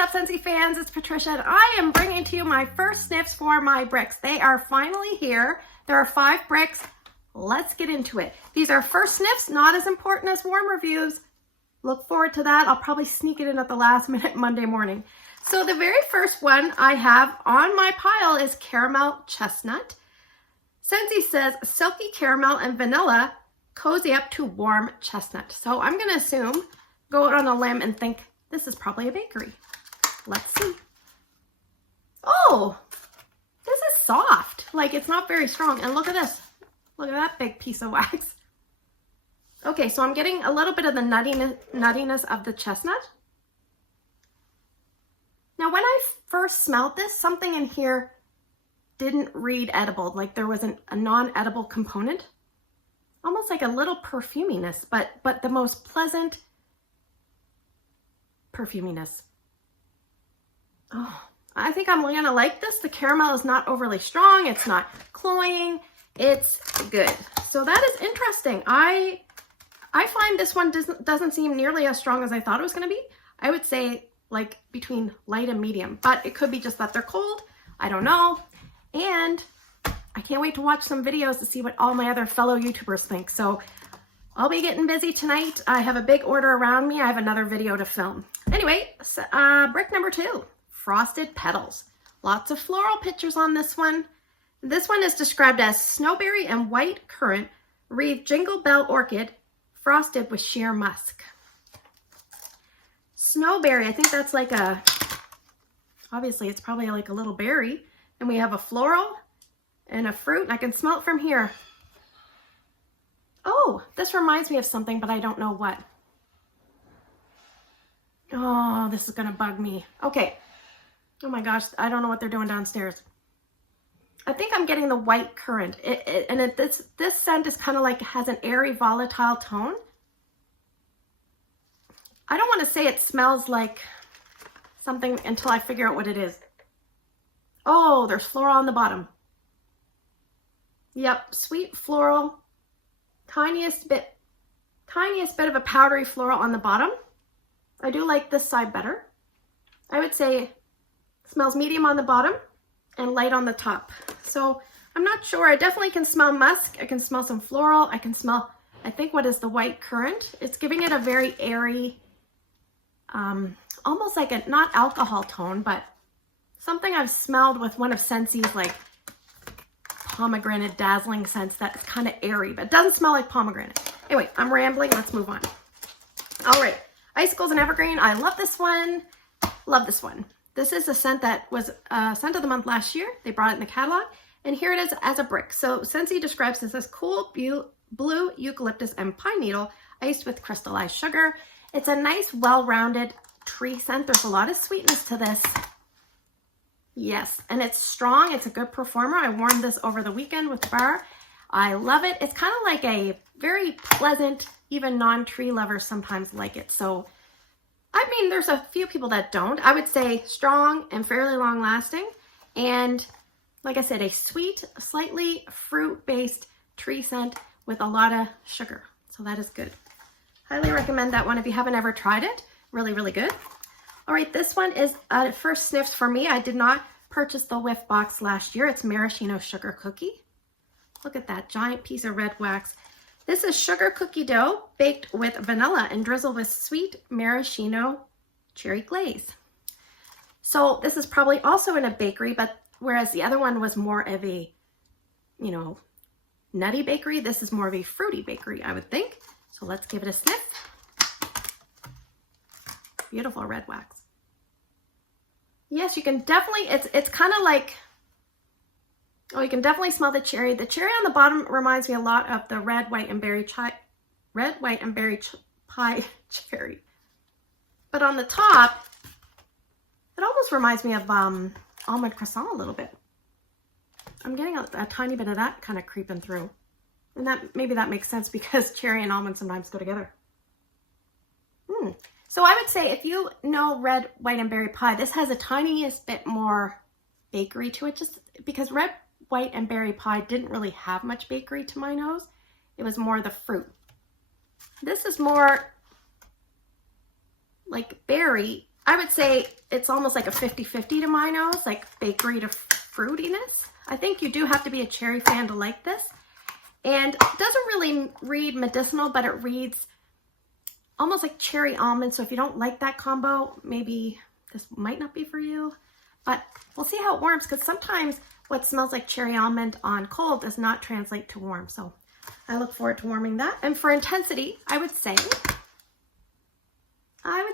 up, Scentsy fans? It's Patricia, and I am bringing to you my first sniffs for my bricks. They are finally here. There are 5 bricks. Let's get into it. These are first sniffs, not as important as warm reviews. Look forward to that. I'll probably sneak it in at the last minute Monday morning. So the very first one I have on my pile is Caramel Chestnut. Scentsy says silky caramel and vanilla cozy up to warm chestnut. So I'm going to assume, go out on a limb and think this is probably a bakery. Let's see. Oh, this is soft. Like, it's not very strong. And look at this. Look at that big piece of wax. Okay, so I'm getting a little bit of the nuttiness of the chestnut. Now, when I first smelled this, something in here didn't read edible. Like there was a non-edible component. Almost like a little perfuminess, but the most pleasant perfuminess. Oh, I think I'm gonna like this. The caramel is not overly strong. It's not cloying. It's good. So that is interesting. I find this one doesn't seem nearly as strong as I thought it was gonna be. I would say like between light and medium, but it could be just that they're cold. I don't know. And I can't wait to watch some videos to see what all my other fellow YouTubers think. So I'll be getting busy tonight. I have a big order around me. I have another video to film. Anyway, brick number 2, Frosted Petals. Lots of floral pictures on this one. This one is described as snowberry and white currant, wreathed jingle bell orchid, frosted with sheer musk. Snowberry, I think that's like a, obviously it's probably like a little berry. And we have a floral and a fruit, and I can smell it from here. Oh, this reminds me of something, but I don't know what. Oh, this is gonna bug me. Okay. Oh my gosh, I don't know what they're doing downstairs. I think I'm getting the white currant. This scent is kind of like, has an airy, volatile tone. I don't want to say it smells like something until I figure out what it is. Oh, there's floral on the bottom. Yep, sweet floral. Tiniest bit of a powdery floral on the bottom. I do like this side better. I would say it smells medium on the bottom and light on the top. So I'm not sure. I definitely can smell musk. I can smell some floral. I can smell, I think, what is the white currant. It's giving it a very airy, almost like a, not alcohol tone, but something I've smelled with one of Scentsy's like pomegranate dazzling scents that's kind of airy, but it doesn't smell like pomegranate. Anyway, I'm rambling. Let's move on. All right. Icicles and Evergreen. I love this one. Love this one. This is a scent that was scent of the month last year. They brought it in the catalog, and here it is as a brick. So Scentsy describes this as cool blue eucalyptus and pine needle iced with crystallized sugar. It's a nice, well-rounded tree scent. There's a lot of sweetness to this. Yes, and it's strong. It's a good performer. I worn this over the weekend with the bar. I love it. It's kind of like a very pleasant, even non-tree lovers sometimes like it. So, I mean, there's a few people that don't. I would say strong and fairly long lasting. And like I said, a sweet, slightly fruit-based tree scent with a lot of sugar. So that is good. Highly recommend that one if you haven't ever tried it. Really, really good. All right, this one is first sniffs for me. I did not purchase the whiff box last year. It's Maraschino Sugar Cookie. Look at that giant piece of red wax. This is sugar cookie dough baked with vanilla and drizzled with sweet maraschino cherry glaze. So this is probably also in a bakery, but whereas the other one was more of a, you know, nutty bakery, this is more of a fruity bakery, I would think. So let's give it a sniff. Beautiful red wax. Yes, you can definitely, it's kind of like, oh, you can definitely smell the cherry. The cherry on the bottom reminds me a lot of the red, white, and berry pie cherry. But on the top, it almost reminds me of almond croissant a little bit. I'm getting a tiny bit of that kind of creeping through. And that maybe that makes sense because cherry and almond sometimes go together. So I would say if you know red, white, and berry pie, this has a tiniest bit more bakery to it, just because red, white, and berry pie didn't really have much bakery to my nose. It was more the fruit. This is more like berry I would say it's almost like a 50-50 to my nose, like bakery to fruitiness. I think you do have to be a cherry fan to like this. And it doesn't really read medicinal, but it reads almost like cherry almond. So if you don't like that combo, maybe this might not be for you. But we'll see how it warms, because sometimes what smells like cherry almond on cold does not translate to warm. So I look forward to warming that. And for intensity, I would say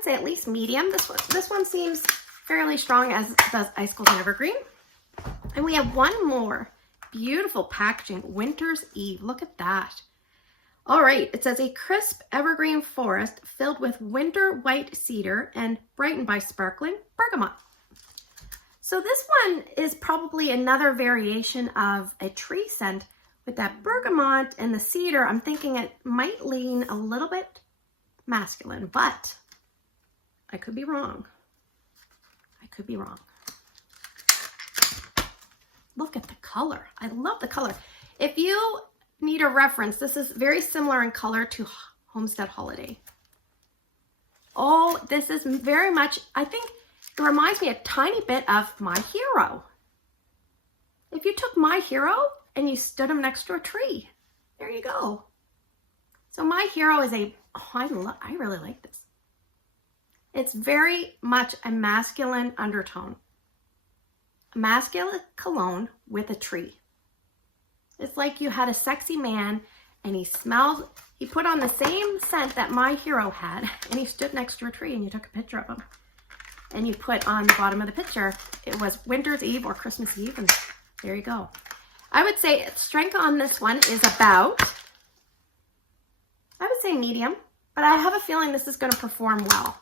at least medium. This one seems fairly strong, as does Icicles Evergreen. And we have one more beautiful packaging, Winter's Eve. Look at that. All right, it says a crisp evergreen forest filled with winter white cedar and brightened by sparkling bergamot. So this one is probably another variation of a tree scent with that bergamot and the cedar. I'm thinking it might lean a little bit masculine, but I could be wrong. I could be wrong. Look at the color. I love the color. If you need a reference, this is very similar in color to Homestead Holiday. Oh, this is very much, I think it reminds me a tiny bit of My Hero. If you took My Hero and you stood him next to a tree, there you go. So My Hero is I really like this. It's very much a masculine undertone. A masculine cologne with a tree. It's like you had a sexy man and he put on the same scent that My Hero had, and he stood next to a tree and you took a picture of him. And you put on the bottom of the picture, it was Winter's Eve or Christmas Eve, and there you go. I would say strength on this one is about, I would say medium, but I have a feeling this is going to perform well.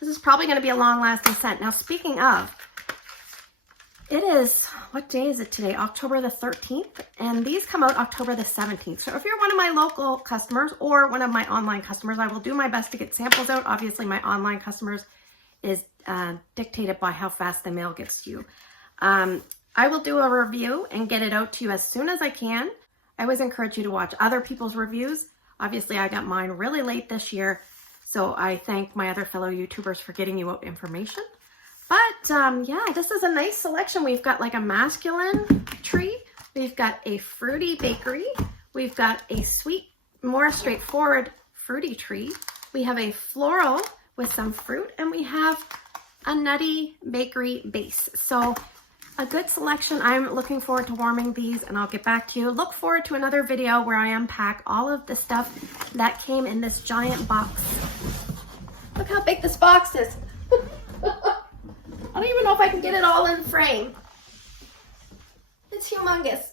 This is probably going to be a long-lasting scent. Now, speaking of, it is, what day is it today? October the 13th, and these come out October the 17th. So if you're one of my local customers or one of my online customers, I will do my best to get samples out. Obviously, my online customers is dictated by how fast the mail gets to you. I will do a review and get it out to you as soon as I can. I always encourage you to watch other people's reviews. Obviously, I got mine really late this year, so I thank my other fellow YouTubers for getting you out information. But yeah, this is a nice selection. We've got like a masculine tree. We've got a fruity bakery. We've got a sweet, more straightforward fruity tree. We have a floral with some fruit, and we have a nutty bakery base. So a good selection. I'm looking forward to warming these, and I'll get back to you. Look forward to another video where I unpack all of the stuff that came in this giant box. Look how big this box is. I don't even know if I can get it all in the frame. It's humongous.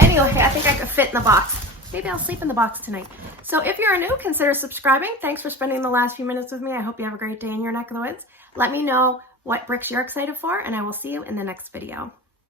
Anyway, I think I could fit in the box. Maybe I'll sleep in the box tonight. So if you're new, consider subscribing. Thanks for spending the last few minutes with me. I hope you have a great day in your neck of the woods. Let me know what bricks you're excited for, and I will see you in the next video.